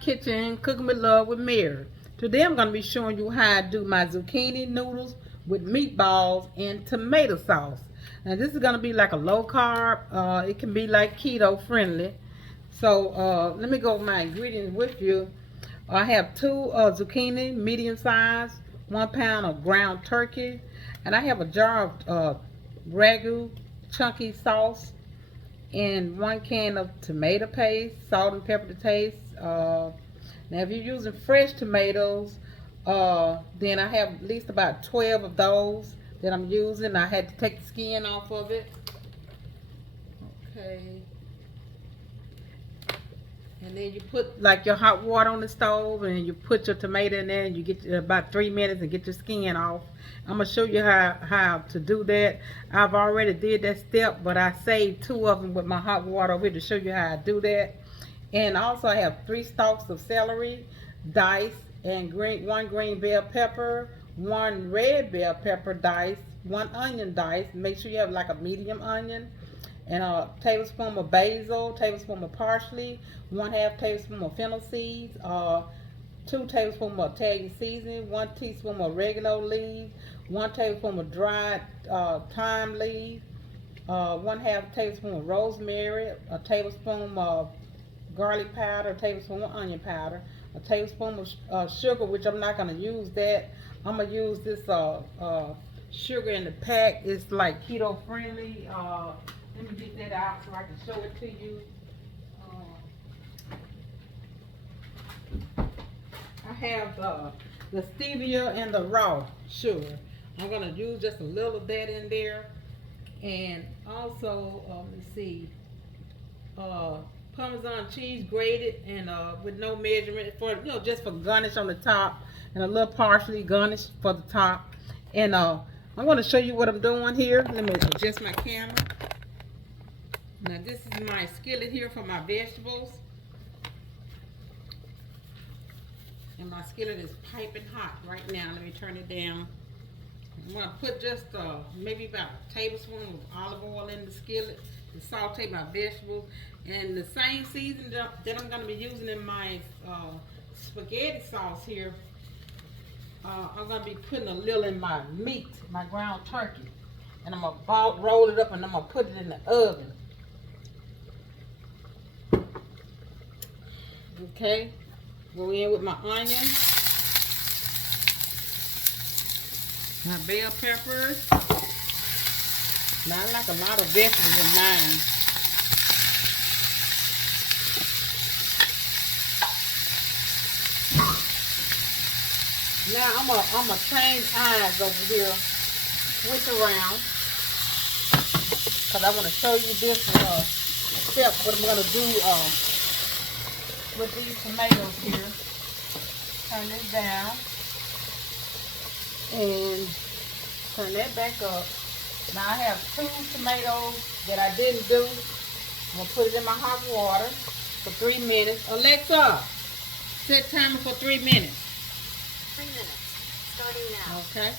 kitchen, cooking with love with Mary. Today I'm going to be showing you how I do my zucchini noodles with meatballs and tomato sauce. Now this is going to be like a low carb. It can be like keto friendly. So let me go over my ingredients with you. I have two zucchini, medium size, 1 pound of ground turkey, and I have a jar of Ragu chunky sauce, and 1 can of tomato paste, salt and pepper to taste. Now if you're using fresh tomatoes, then I have at least about 12 of those that I'm using. I had to take the skin off of it. Okay. And then you put like your hot water on the stove, and you put your tomato in there, and you get about 3 minutes and get your skin off. I'm gonna show you how to do that. I've already did that step, but I saved 2 of them with my hot water over here to show you how I do that. And also I have 3 stalks of celery diced, and 1 green bell pepper, 1 red bell pepper diced, 1 onion diced. Make sure you have like a medium onion, and a tablespoon of basil, tablespoon of parsley, 1/2 tablespoon of fennel seeds, 2 tablespoons of Italian seasoning, 1 teaspoon of oregano leaves, 1 tablespoon of dried thyme leaves, 1/2 tablespoon of rosemary, a tablespoon of garlic powder, a tablespoon of onion powder, a tablespoon of sugar, which I'm not going to use that. I'm going to use this sugar in the pack. It's like keto friendly. Let me get that out so I can show it to you. I have the stevia and the raw sugar. I'm going to use just a little of that in there. And also, let's see, Parmesan cheese grated and with no measurement, for just for garnish on the top, and a little parsley garnish for the top. And I'm going to show you what I'm doing here. Let me adjust my camera. Now this is my skillet here for my vegetables, and my skillet is piping hot right now. Let me turn it down. I'm going to put just maybe about a tablespoon of olive oil in the skillet to saute my vegetables, and the same season that I'm going to be using in my spaghetti sauce here. I'm going to be putting a little in my meat, my ground turkey, and I'm going to roll it up, and I'm going to put it in the oven. Okay, go in with my onions, my bell peppers. Now I like a lot of vegetables in mine. Now I'm gonna change eyes over here, switch around, because I want to show you this step, what I'm gonna do with these tomatoes here. Turn this down and turn that back up. Now I have 2 tomatoes that I didn't do. I'm gonna put it in my hot water for 3 minutes. Alexa, set timer for 3 minutes. 3 minutes, starting now. Okay.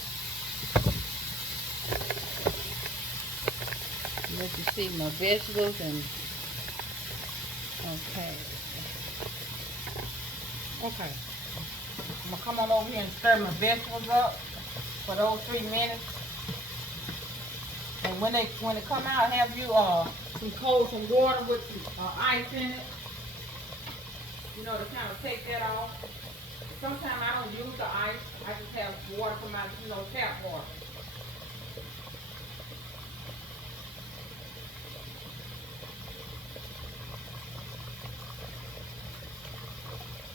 Let you see my vegetables and okay. Okay, I'm gonna come on over here and stir my vegetables up for those 3 minutes. And when they come out, have you some water with some ice in it, to kind of take that off. Sometimes I don't use the ice. I just have water come out, tap water.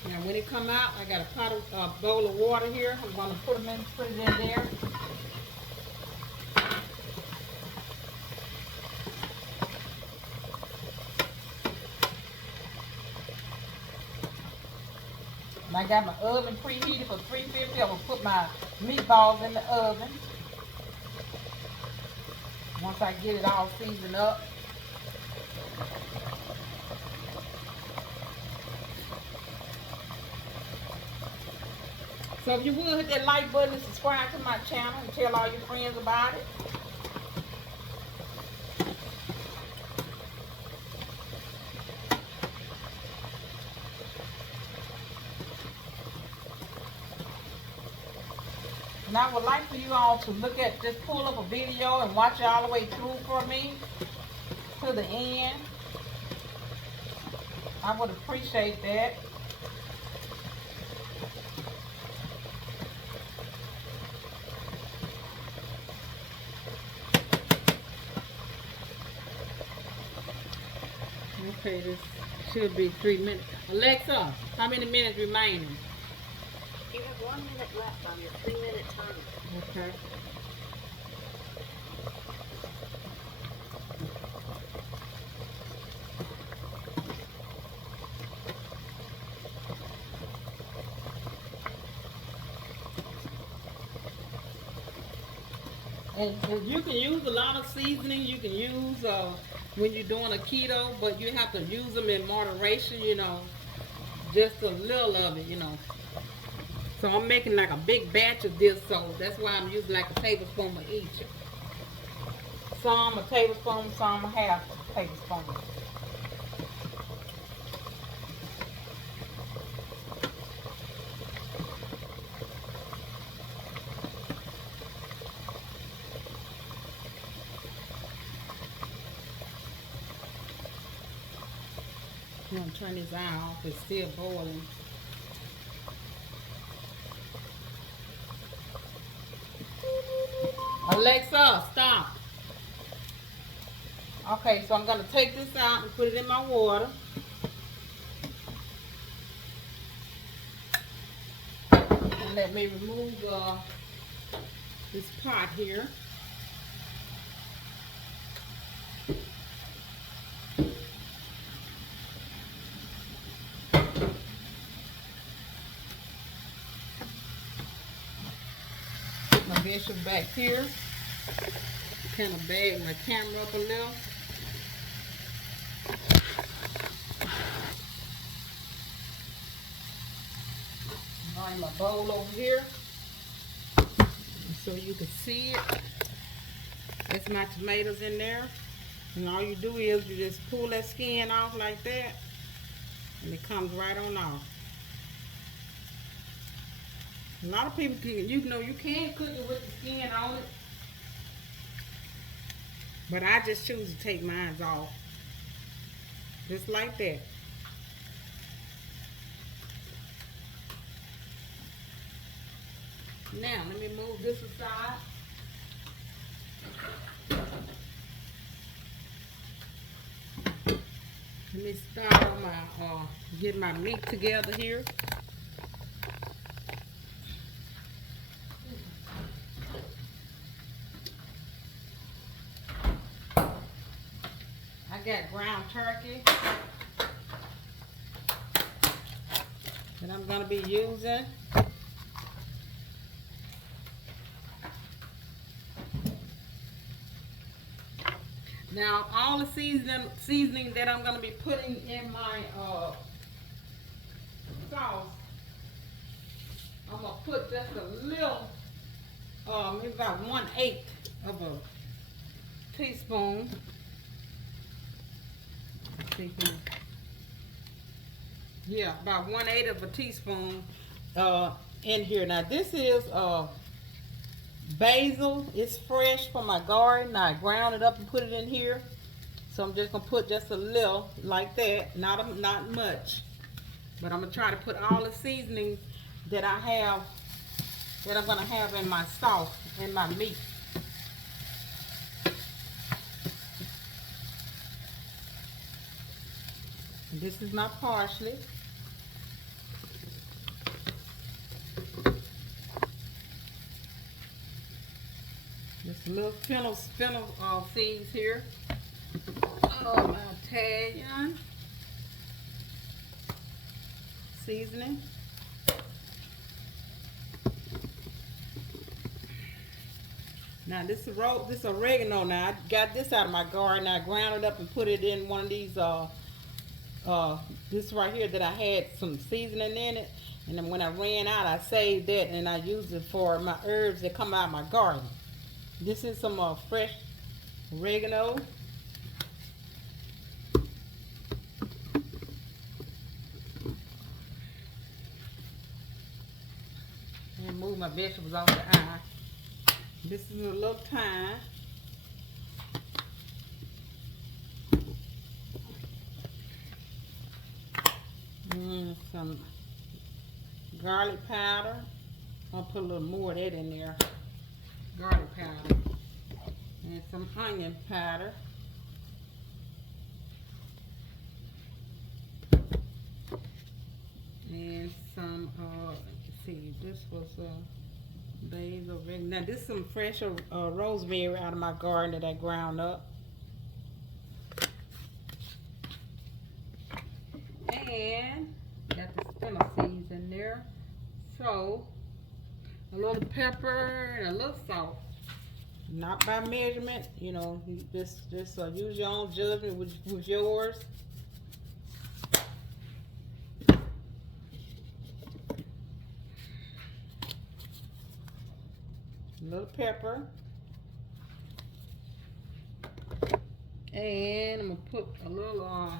Now when it come out, I got a bowl of water here. I'm going to put it in there. And I got my oven preheated for 350. I'm going to put my meatballs in the oven. Once I get it all seasoned up. So if you would, hit that like button and subscribe to my channel and tell all your friends about it. And I would like for you all to look at, just pull up a video and watch it all the way through for me to the end. I would appreciate that. Okay, this should be 3 minutes. Alexa, how many minutes remaining? You have 1 minute left on your 3-minute timer. Okay. And you can use a lot of seasoning. You can use when you're doing a keto, but you have to use them in moderation, you know, just a little of it, you know. So I'm making like a big batch of this, so that's why I'm using like a tablespoon of each. Some a tablespoon, some a half a tablespoon. I'm gonna turn this eye off, it's still boiling. Alexa, stop. Okay, so I'm gonna take this out and put it in my water. And let me remove this pot here. Put my vegetable back here. Kind of bag my camera up a little. Bring my bowl over here so you can see it. That's my tomatoes in there. And all you do is you just pull that skin off like that, and it comes right on off. A lot of people can, you know, you can cook it with the skin on it, but I just choose to take mine off. Just like that. Now, let me move this aside. Let me start on my, get my meat together here. I got ground turkey that I'm going to be using. Now, all the seasoning that I'm going to be putting in my sauce, I'm going to put just a little, maybe about 1/8 of a teaspoon. Yeah, about 1/8 of a teaspoon in here. Now, this is basil. It's fresh from my garden. I ground it up and put it in here. So I'm just gonna put just a little like that, not much. But I'm gonna try to put all the seasoning that I have, that I'm gonna have in my sauce, in my meat. And this is my parsley. Just a little fennel seeds here. Oh, my Italian seasoning. Now this oregano. Now I got this out of my garden. I ground it up and put it in one of these. This right here that I had some seasoning in it, and then when I ran out, I saved that and I used it for my herbs that come out of my garden. This is some fresh oregano. Let me move my vegetables off the eye. This is a little thyme. And some garlic powder. I'll put a little more of that in there. Garlic powder. And some onion powder. And some, let's see, this was basil. Now this is some fresh rosemary out of my garden that I ground up. And got the fennel seeds in there. So a little pepper and a little salt. Not by measurement, you know, just use your own judgment with yours. A little pepper. And I'm gonna put a little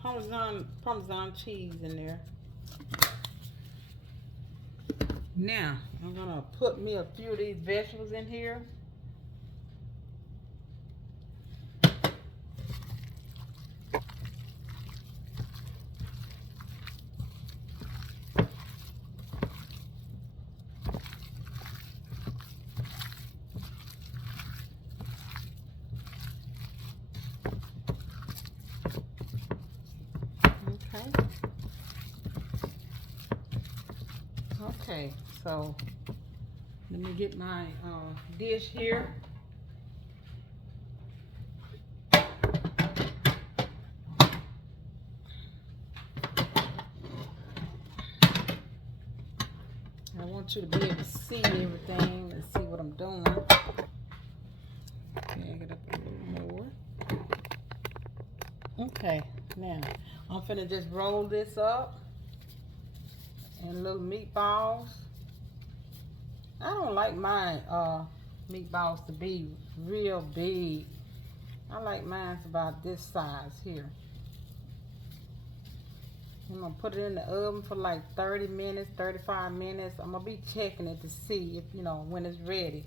Parmesan cheese in there. Now, I'm gonna put me a few of these vegetables in here. Okay, so let me get my dish here. I want you to be able to see everything and see what I'm doing. Bag it up a little more. Okay, now I'm finna just roll this up. And little meatballs. I don't like my meatballs to be real big. I like mine about this size here. I'm gonna put it in the oven for like 30 minutes, 35 minutes. I'm gonna be checking it to see if, you know, when it's ready.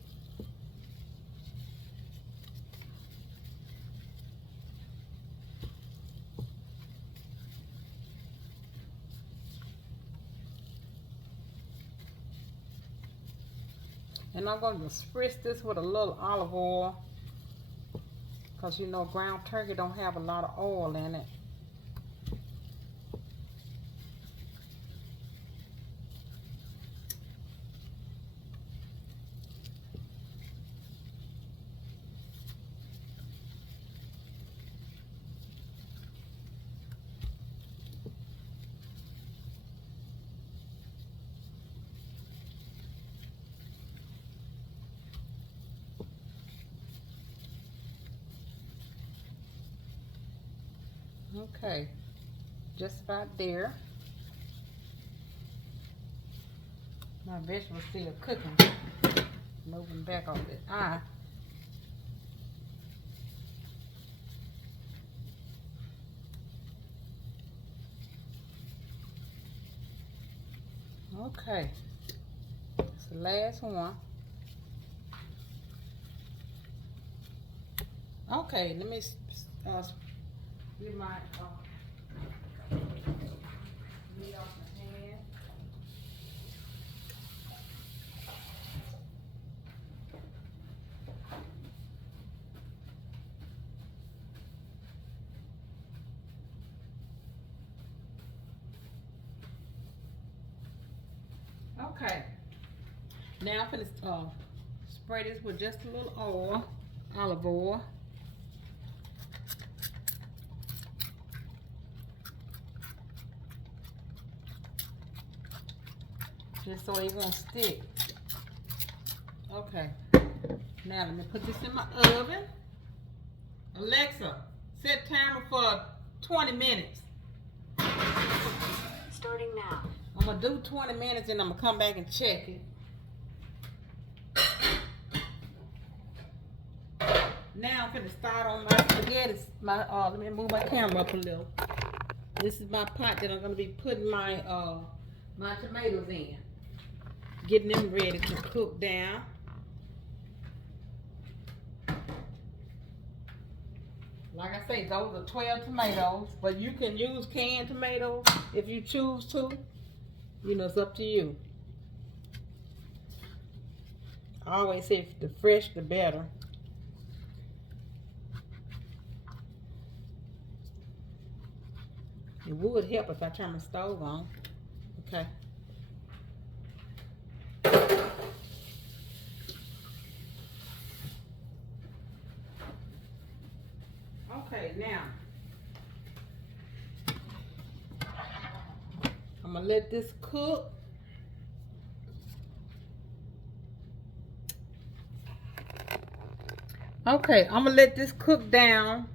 And I'm going to spritz this with a little olive oil, because you know ground turkey don't have a lot of oil in it. Okay, just about there. My vegetables still cooking. Moving back on the eye. Okay, it's the last one. Okay, let me get my meat off my hand. Okay, now I'm gonna spray this with just a little oil, olive oil. Just so it won't stick. Okay, now let me put this in my oven. Alexa, set timer for 20 minutes. Starting now. I'm gonna do 20 minutes and I'm gonna come back and check it. Now I'm gonna start on my spaghetti. Let me move my camera up a little. This is my pot that I'm gonna be putting my my tomatoes in. Getting them ready to cook down. Like I say, those are 12 tomatoes, but you can use canned tomatoes if you choose to. You know, it's up to you. I always say the fresh, the better. It would help if I turn my stove on. Okay. Okay, now I'm gonna let this cook. Okay, I'm gonna let this cook down,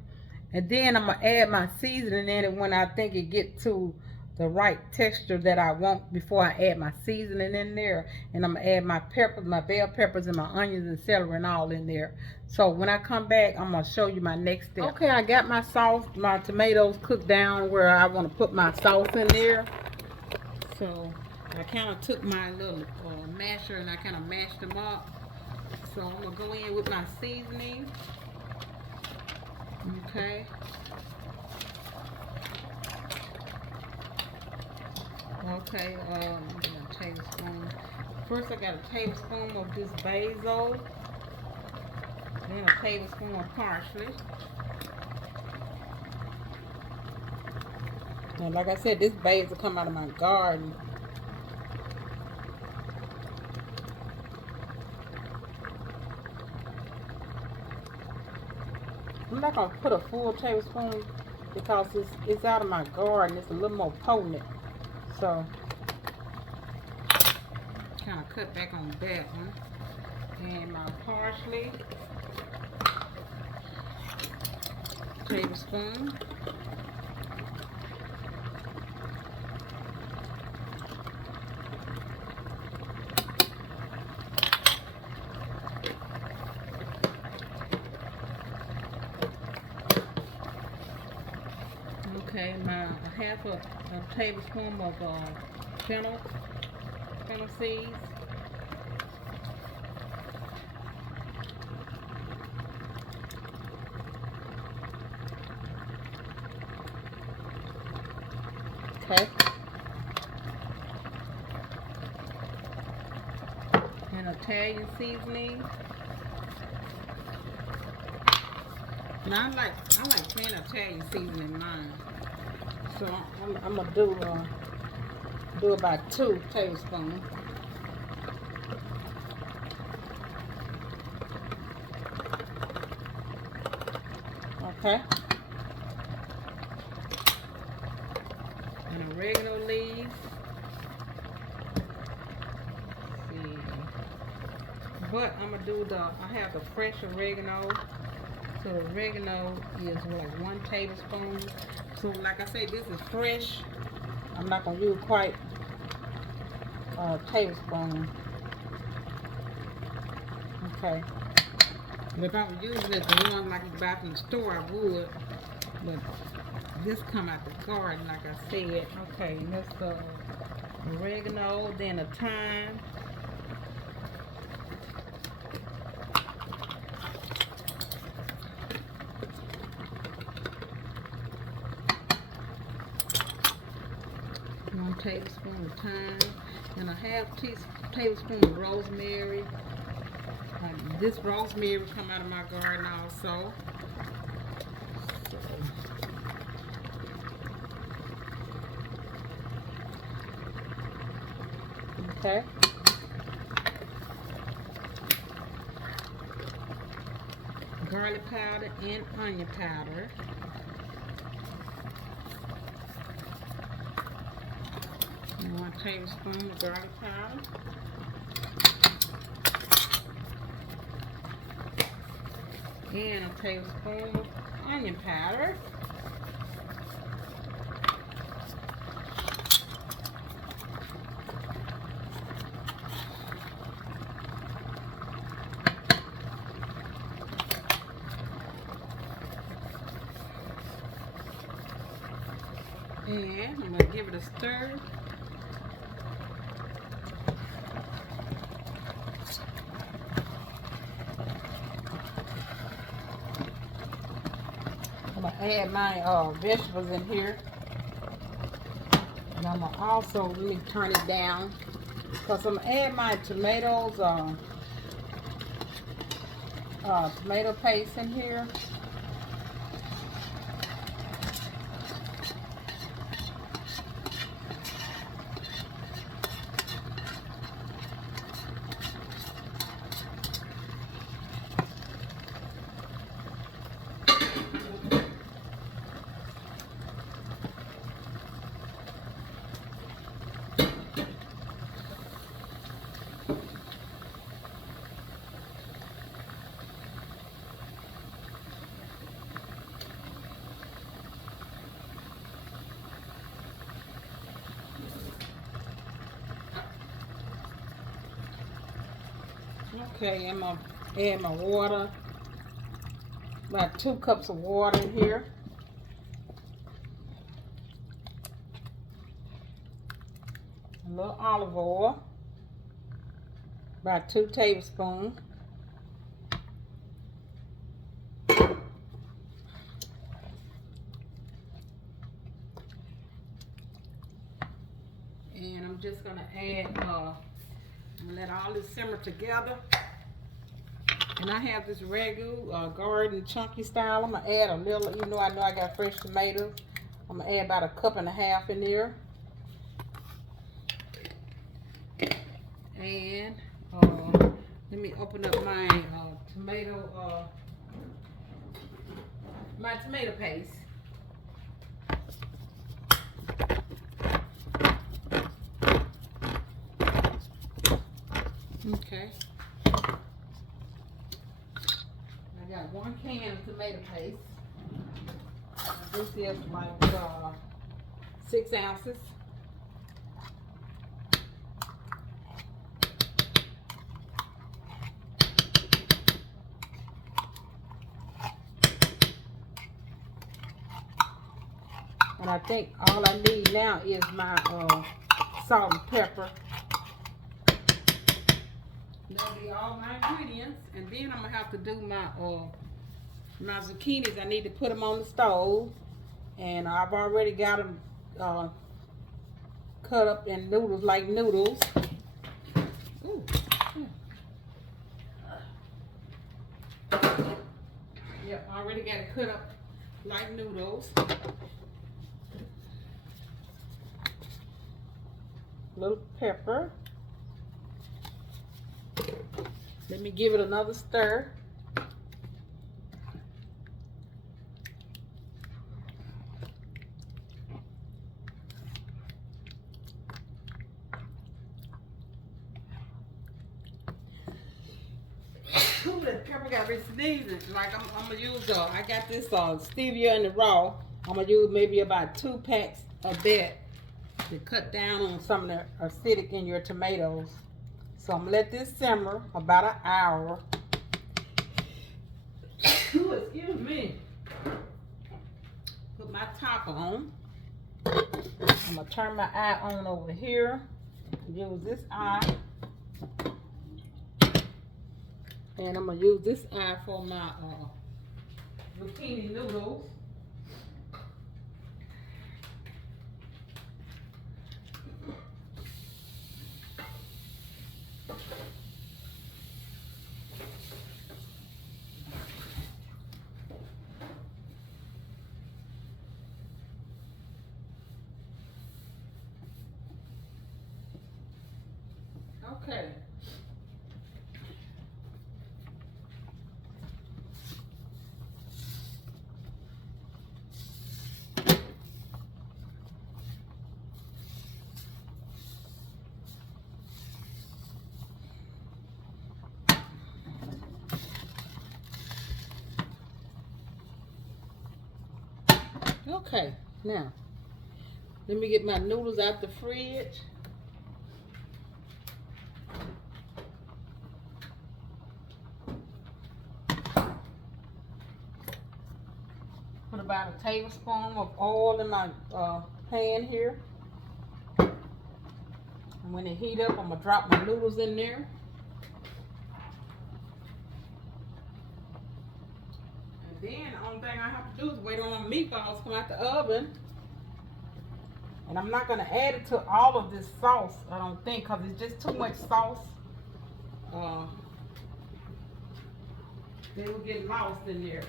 and then I'm gonna add my seasoning in it when I think it get to the right texture that I want before I add my seasoning in there. And I'm gonna add my peppers, my bell peppers, and my onions and celery and all in there. So when I come back, I'm gonna show you my next step. Okay, I got my sauce, my tomatoes cooked down where I want to put my sauce in there. So I kind of took my little masher and I kind of mashed them up. So I'm gonna go in with my seasoning. Okay. Okay, a tablespoon. First I got a tablespoon of this basil. Then a tablespoon of parsley. And like I said, this basil come out of my garden. I'm not gonna put a full tablespoon because it's out of my garden. It's a little more potent. So kind of cut back on that one. And my parsley, tablespoon. Okay, my half a tablespoon of fennel seeds. Okay. And Italian seasoning. Now I like plain Italian seasoning in mine. So I'm gonna do about 2 tablespoons. Okay. And oregano leaves. Let's see. But I'm gonna do I have the fresh oregano. So the oregano is like 1 tablespoon. So like I say, this is fresh. I'm not gonna use quite a tablespoon. Okay. But if I was using it the one like you buy from the store, I would. But this come out the garden, like I said. Okay, and that's the oregano, then the thyme. Tablespoon of thyme and a half tablespoon of rosemary. This rosemary come out of my garden also. Okay. Garlic powder and onion powder. 1 tablespoon of garlic powder. And a tablespoon of onion powder. And I'm going to give it a stir. add my vegetables in here. And I'm gonna also, let me turn it down, because I'm gonna add my tomatoes, tomato paste in here. Okay, I'm gonna add my water, about 2 cups of water in here. A little olive oil, about 2 tablespoons. And I'm just gonna add, I'm gonna let all this simmer together. And I have this Ragu garden chunky style. I'm gonna add a little, you know I got fresh tomatoes. I'm gonna add about 1.5 cups in there. And let me open up my tomato paste. Okay. I got 1 can of tomato paste. This is like 6 ounces. And I think all I need now is my salt and pepper. That'll be all my ingredients. And then I'm gonna have to do my zucchinis. I need to put them on the stove, and I've already got them cut up in noodles, like noodles. Ooh. Yep, I already got it cut up like noodles. Little pepper. Let me give it another stir. Ooh, that pepper got me sneezing. Like I'm gonna use I got this stevia in the raw. I'm gonna use maybe about 2 packs of that to cut down on some of the acidic in your tomatoes. So I'm gonna let this simmer about 1 hour. Ooh, excuse me. Put my top on. I'm gonna turn my eye on over here. Use this eye. And I'm gonna use this eye for my zucchini noodles. Okay. Okay, now let me get my noodles out the fridge. Put about 1 tablespoon of oil in my pan here. And when it heat up, I'm gonna drop my noodles in there. And then on only thing I have to do is wait on my meatballs to come out the oven. And I'm not going to add it to all of this sauce, I don't think, because it's just too much sauce. They will get lost in there.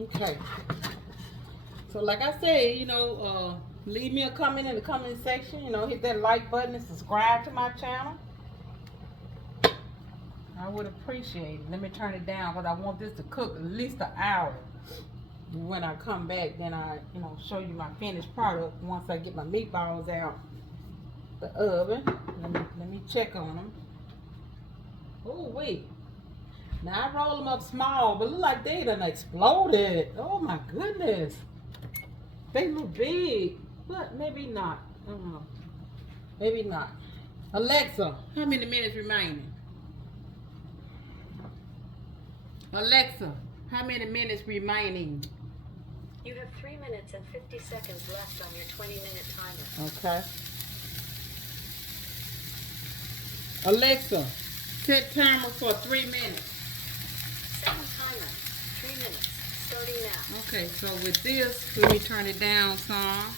Okay. So like I said, you know, leave me a comment in the comment section. You know, hit that like button and subscribe to my channel. I would appreciate it. Let me turn it down because I want this to cook at least an hour. When I come back, then I, you know, show you my finished product once I get my meatballs out the oven. Let me check on them. Oh wait. Now I roll them up small, but look like they done exploded. Oh my goodness. They look big, but maybe not. I don't know. Maybe not. Alexa, how many minutes remaining? Alexa, how many minutes remaining? You have 3 minutes and 50 seconds left on your 20-minute timer. Okay. Alexa, set timer for 3 minutes. Setting timer. 3 minutes. Starting now. Okay, so with this, let me turn it down some.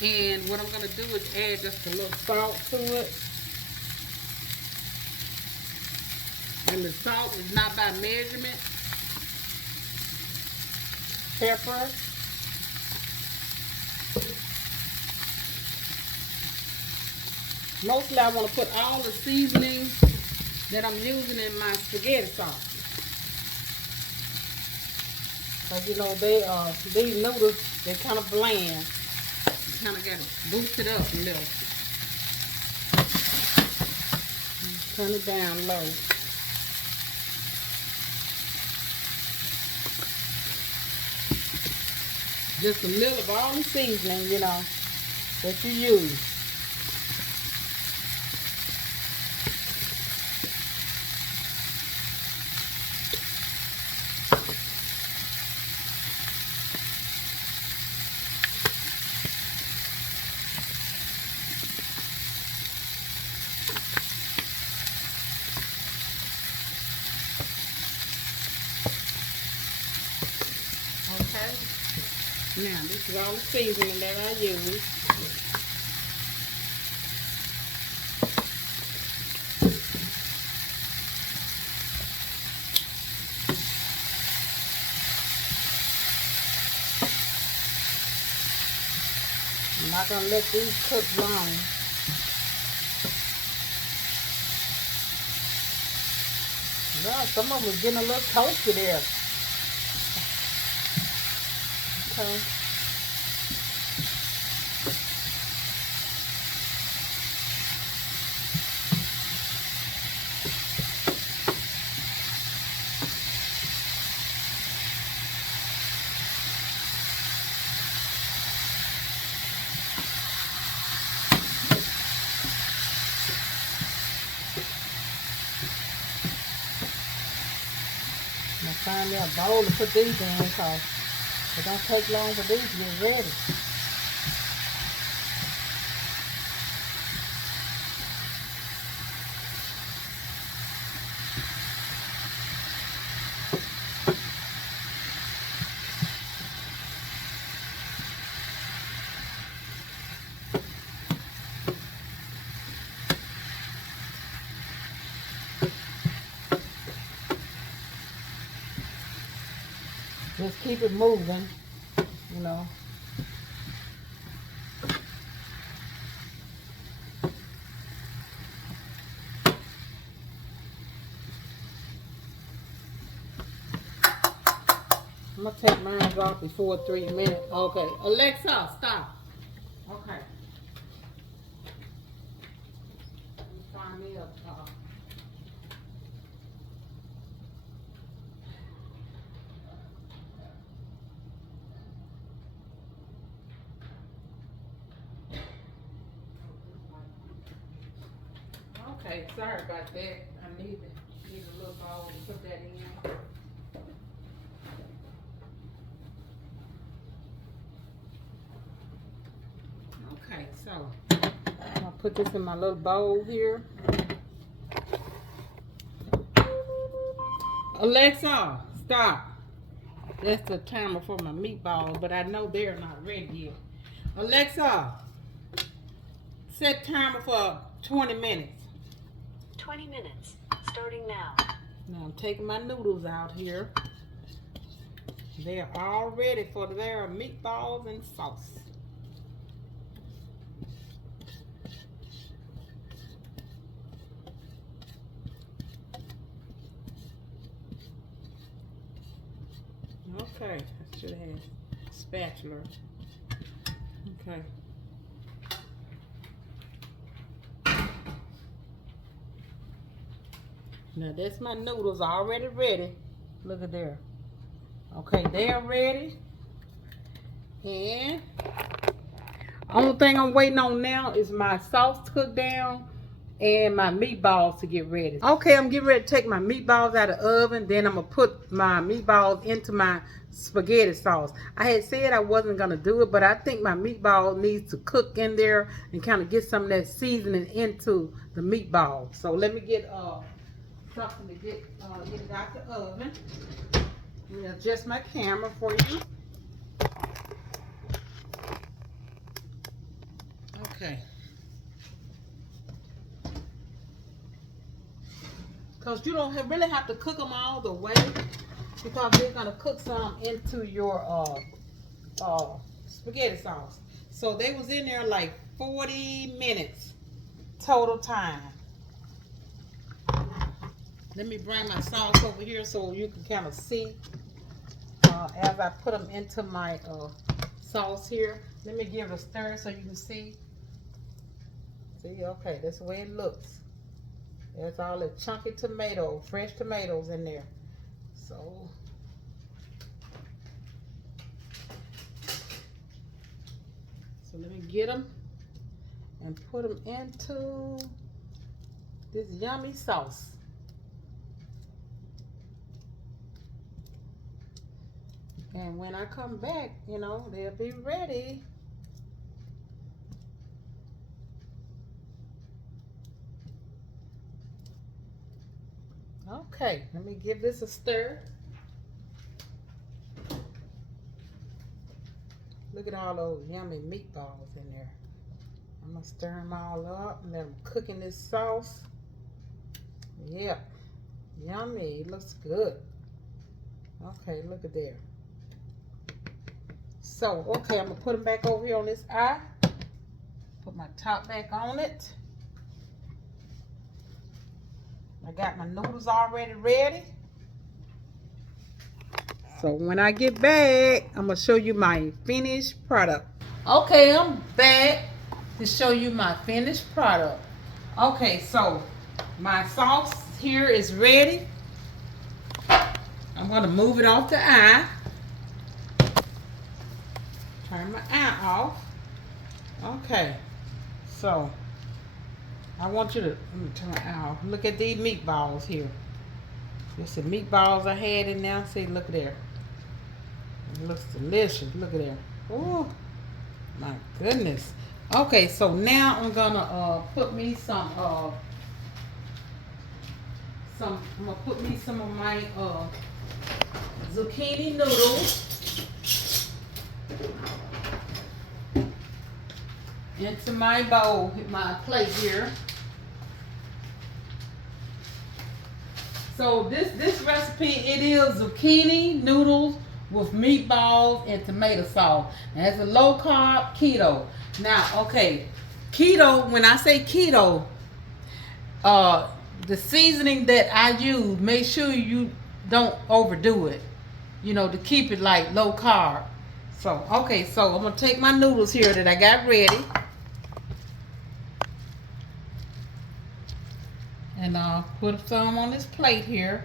And what I'm going to do is add just a little salt to it. And the salt is not by measurement. Pepper. Mostly I want to put all the seasonings that I'm using in my spaghetti sauce. Because you know, these noodles, they're kind of bland. You kind of got to boost it up a little. Turn it down low. Just a little of all the seasoning, you know, that you use. Okay. Now, this is all the seasoning that I use. I'm not going to let these cook long. Well, some of them are getting a little toasty there. Okay. I'm going to find me a bowl to put these in because it don't take long for these to get ready. Just keep it moving, you know. I'm gonna take mine off before 3 minutes. Okay, Alexa, stop. Okay. Let me find me a Okay, sorry about that. I need a little bowl to put that in. Okay, so I'm gonna put this in my little bowl here. Alexa, stop. That's the timer for my meatballs, but I know they're not ready yet. Alexa, set timer for 20 minutes. 20 minutes, starting now. Now I'm taking my noodles out here. They're all ready for their meatballs and sauce. Okay, I should have had a spatula. Okay. Now that's my noodles already ready. Look at there. Okay, they're ready. And only thing I'm waiting on now is my sauce to cook down and my meatballs to get ready. Okay, I'm getting ready to take my meatballs out of the oven. Then I'm going to put my meatballs into my spaghetti sauce. I had said I wasn't going to do it, but I think my meatball needs to cook in there and kind of get some of that seasoning into the meatball. So let me get something to get it out the oven. Let me adjust my camera for you. Okay. Because you don't really have to cook them all the way, because they're going to cook some into your spaghetti sauce. So they was in there like 40 minutes total time. Let me bring my sauce over here so you can kind of see as I put them into my sauce here. Let me give it a stir so you can see. See, okay, that's the way it looks. There's all the chunky tomato, fresh tomatoes in there. So let me get them and put them into this yummy sauce. And when I come back, you know, they'll be ready. Okay, let me give this a stir. Look at all those yummy meatballs in there. I'm gonna stir them all up and let them cook in this sauce. Yep, yummy, it looks good. Okay, look at there. So, okay, I'm gonna put them back over here on this eye. Put my top back on it. I got my noodles already ready. So when I get back, I'm going to show you my finished product. Okay, I'm back to show you my finished product. Okay, so my sauce here is ready. I'm going to move it off the eye. Turn my eye off. Okay, so I want you to, let me turn my eye off. Look at these meatballs here. There's the meatballs I had in there. See, look there. It looks delicious. Look at there. Oh, my goodness. Okay, so now I'm gonna put me some of my zucchini noodles into my bowl, my plate here. So this recipe, it is zucchini noodles with meatballs and tomato sauce. And it's a low carb keto. Now, okay, keto, when I say keto, the seasoning that I use, make sure you don't overdo it, you know, to keep it like low carb. So, okay, so I'm gonna take my noodles here that I got ready. And put some on this plate here.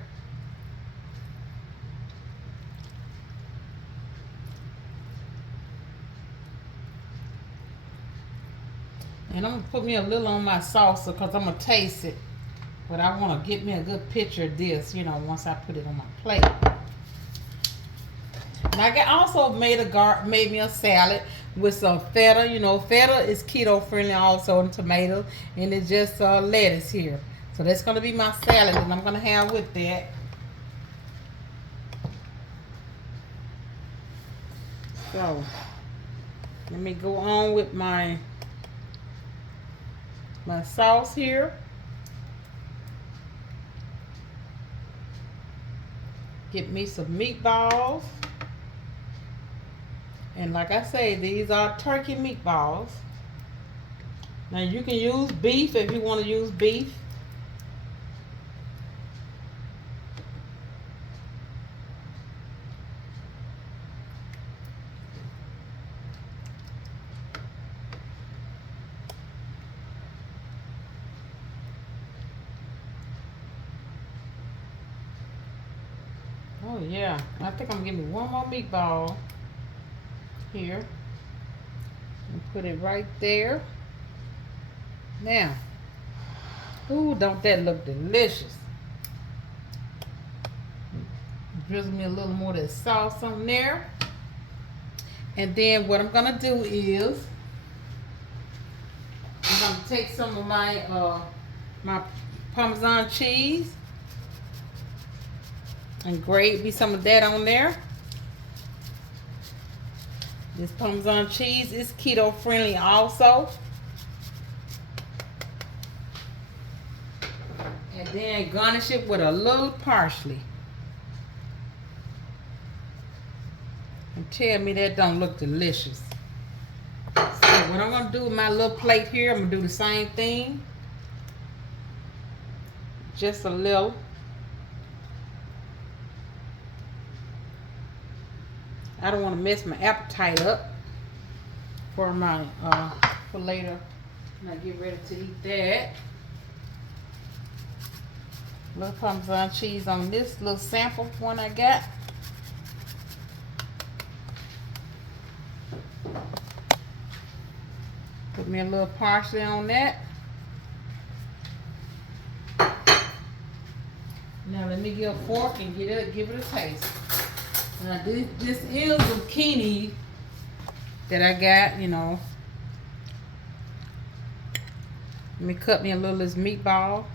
And I'm going to put me a little on my salsa because I'm going to taste it. But I want to get me a good picture of this, you know, once I put it on my plate. And I also made me a salad with some feta. You know, feta is keto friendly also, and tomatoes. And it's just lettuce here. So that's going to be my salad that I'm going to have with that. So let me go on with my sauce here. Get me some meatballs. And like I say, these are turkey meatballs. Now you can use beef if you want to use beef. Oh yeah, I think I'm giving me one more meatball here and put it right there. Now, ooh, don't that look delicious? Drizzle me a little more of that sauce on there. And then what I'm gonna do is I'm gonna take some of my my Parmesan cheese and grate me some of that on there. This Parmesan cheese is keto friendly also. And then garnish it with a little parsley. And tell me that don't look delicious. So what I'm gonna do with my little plate here, I'm gonna do the same thing. Just a little. I don't want to mess my appetite up for my for later when I get ready to eat that. Little Parmesan cheese on this little sample one I got. Put me a little parsley on that. Now let me get a fork and give it a taste. Now this is zucchini that I got, you know. Let me cut me a little of this meatball.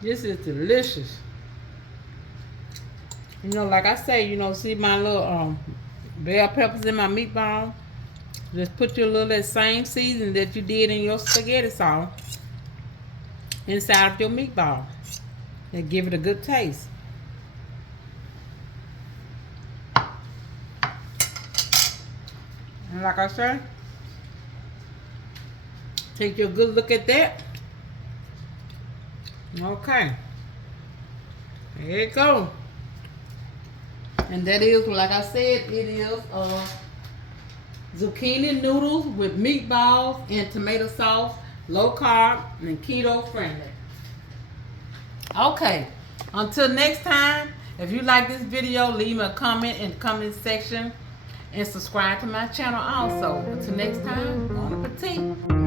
This is delicious. You know, like I say, you know, see my little bell peppers in my meatball? Just put your little that same seasoning that you did in your spaghetti sauce inside of your meatball. And give it a good taste. And like I said, take your good look at that. Okay. There you go. And that is, like I said, it is zucchini noodles with meatballs and tomato sauce, low carb and keto friendly. Okay, until next time, if you like this video, leave me a comment in the comment section and subscribe to my channel also. Until next time, bon appetit.